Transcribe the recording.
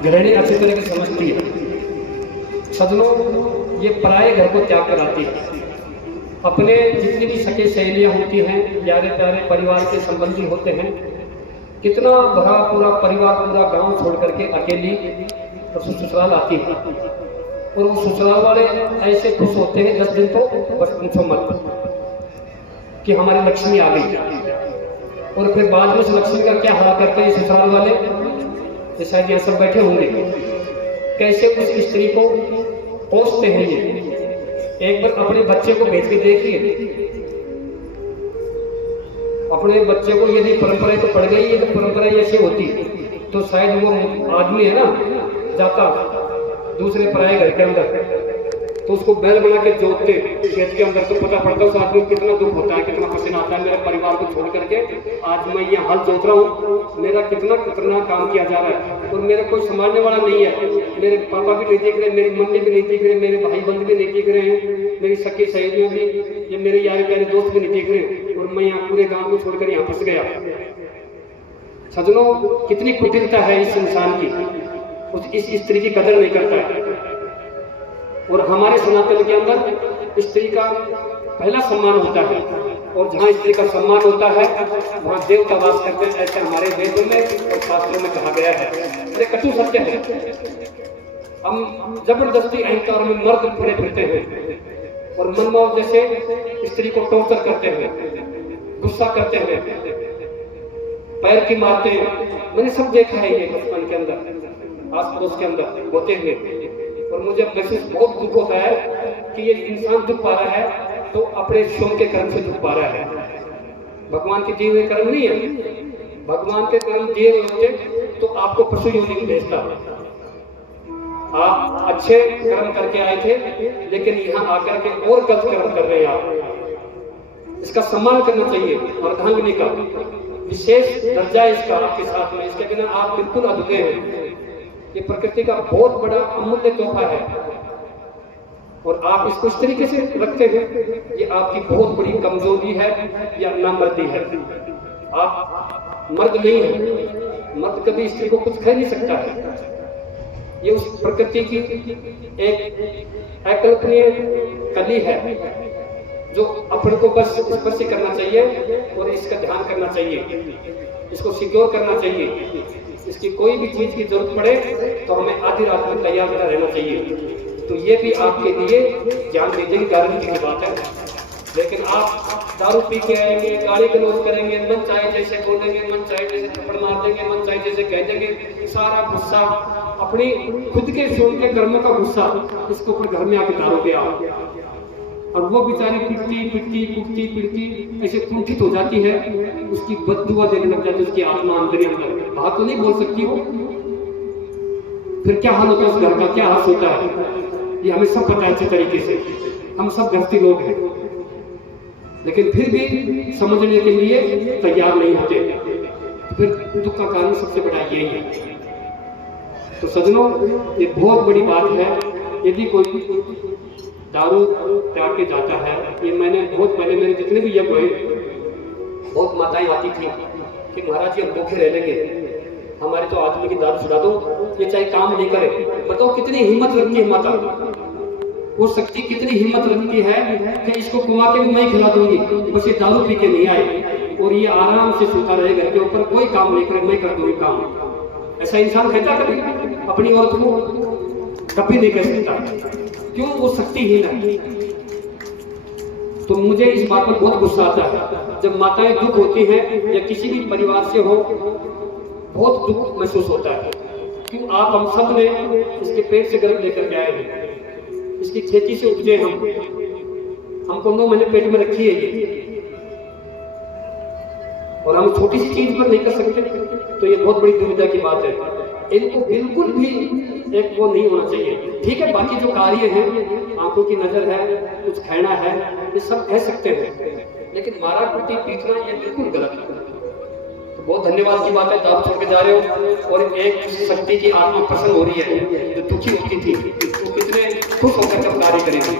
गृहिणी अच्छी तरह से समझती है। सजनों, ये पराये घर को त्याग कर आती है। अपने जितनी भी सके सहेलियां होती हैं, प्यारे प्यारे परिवार के संबंधी होते हैं, कितना भरा पूरा परिवार, पूरा गांव छोड़ करके अकेली ससुराल आती है। और वो ससुराल वाले ऐसे खुश होते हैं 10 दिन तो बस पूछो मत कि हमारी लक्ष्मी आ गई। और फिर बाद में उस लक्ष्मी का क्या हाल करते हैं ससुराल वाले, ये शायद यहाँ सब बैठे होंगे, कैसे उस स्त्री को पोसते हैं। ये एक बार अपने बच्चे को भेज के देखिए, अपने बच्चे को यदि परंपराएं तो पड़ गई है, तो परंपराएं ऐसी होती तो शायद वो आदमी है ना जाता दूसरे पराये घर के अंदर, तो उसको बैल बना के जोतते खेत के अंदर, तो पता पड़ता उस आदमी को कितना दुख होता है, कितना पसीना आता है। मेरे परिवार को छोड़ करके आज मैं ये हाल जोत रहा हूँ, मेरा कितना कितना काम किया जा रहा है और मेरा कोई संभालने वाला नहीं है। मेरे पापा भी नहीं देख रहे, मेरी मम्मी भी नहीं देख रहे, मेरे भाई बंधु भी नहीं देख रहे हैं, मेरी सखी सहेलियां भी, ये मेरे यार प्यारे दोस्त भी नहीं देख रहे, और मैं यहाँ पूरे गाँव को छोड़कर यहाँ फंस गया। सजनों, कितनी कुटिलता है इस इंसान की, इस स्त्री की कदर नहीं करता है। और हमारे सनातन के अंदर स्त्री का पहला सम्मान होता है, और जहाँ स्त्री का सम्मान होता है वहाँ देवता वास करते हैं, ऐसे हमारे वेदों में और शास्त्रों में कहा गया है। ये कटु सत्य है। हम जबरदस्ती अहंकार में मर्द पड़े फिरते हैं और मनमोह जैसे स्त्री को टॉर्चर करते हैं, गुस्सा करते हैं, पैर की मारते हैं। मैंने सब देखा है ये बचपन के अंदर, आस पड़ोस के अंदर होते हुए। और मुझे महसूस बहुत दुख होता है कि ये इंसान दुख पा रहा है तो अपने शोक के कर्म से दुख पा रहा है। भगवान के दिए हुए कर्म नहीं है, भगवान के कर्म दिए हुए होते तो आपको पशु योनि में भेजता। आप अच्छे कर्म करके आए थे, लेकिन यहाँ आकर के और गलत कर्म कर रहे हैं आप। इसका सम्मान करना चाहिए। अर्धांगिनी का विशेष दर्जा है इसका आपके साथ में, इसके बिना आप बिल्कुल अधूरे हैं। ये प्रकृति का बहुत बड़ा अमूल्य तोहफा है और आप इसको इस तरीके से रखते हैं, ये आपकी बहुत बड़ी कमजोरी है या नामर्दी है। आप मर्द नहीं है, मर्द कभी स्त्री को कुछ कह नहीं सकता है। ये उस प्रकृति की एक अकल्पनीय कली है जो अपन को बस स्पर्श करना चाहिए और इसका ध्यान करना चाहिए, इसको सिक्योर करना चाहिए। इसकी कोई भी चीज की जरूरत पड़े तो हमें आधी रात में तैयार रहना चाहिए। तो ये भी आपके लिए ज्ञान देने की गारंटी की बात है। लेकिन आप दारू पी के आएंगे, गाली गलौज करेंगे, मन चाहे जैसे बोलेंगे, मन चाहे जैसे थप्पड़ मार देंगे, मन चाहे जैसे कह देंगे, सारा गुस्सा अपनी खुद के शोक के कर्मों का गुस्सा इसको ऊपर घर में आके डालोगे आप। और वो बेचारी पिटती पिटती कुटती पिटती ऐसे कुंठित हो जाती है, उसकी बददुआ देने लग जाती है उसकी आत्मा अंदर अंदर। बात तो नहीं बोल सकती वो, फिर क्या हाल होता है उस घर का, क्या हाल होता है, ये हमें सब पता है अच्छे तरीके से। हम सब गृहस्थी लोग हैं, लेकिन फिर भी समझने के लिए तैयार नहीं होते। फिर दुख का कारण सबसे बड़ा यही है। तो सजनों, ये बहुत बड़ी बात है। यदि कोई दारू त्याग के जाता है, ये मैंने बहुत पहले मेरे जितने भी यज्ञ हुए, बहुत माताएं आती थी कि महाराज जी हम भूखे रह लेंगे, हमारे तो आदमी की दारू छुड़ा दो, ये चाहे काम नहीं करे। बताओ कितनी हिम्मत रखती है माता, वो शक्ति कितनी हिम्मत रखती है कि इसको कुआ के भी मैं खिला दूंगी, बस ये दारू पी के नहीं आए और ये आराम से सोता रहे घर के ऊपर, कोई काम नहीं करे, मैं कर दूंगी काम। ऐसा इंसान कहता कभी अपनी औरत को? कभी नहीं कह सकता। क्यों? वो शक्तिहीन है। तो मुझे इस बात पर बहुत गुस्सा आता है जब माताएं दुख होती हैं या किसी भी परिवार से हो, बहुत दुख महसूस होता है। क्यों? आप हम सब ने इसके पेट से गर्भ लेकर के आए हैं, इसकी खेती से उपजे हमको 9 महीने पेट में रखी है ये, और हम छोटी सी चीज पर नहीं कर सकते, तो ये बहुत बड़ी दुविधा की बात है। इनको बिल्कुल भी एक वो नहीं होना चाहिए। ठीक है, बाकी जो कार्य है, आंखों की नजर है, कुछ कहना है, ये सब कह सकते हैं, लेकिन मारा कुटी पीटना ये बिल्कुल गलत है। तो बहुत धन्यवाद की बात है, दारू छोड़ के जा रहे हो और एक शक्ति की आत्मा प्रसन्न हो रही है जो दुखी होती थी, तो कितने खुश होकर जब कार्य करेंगे।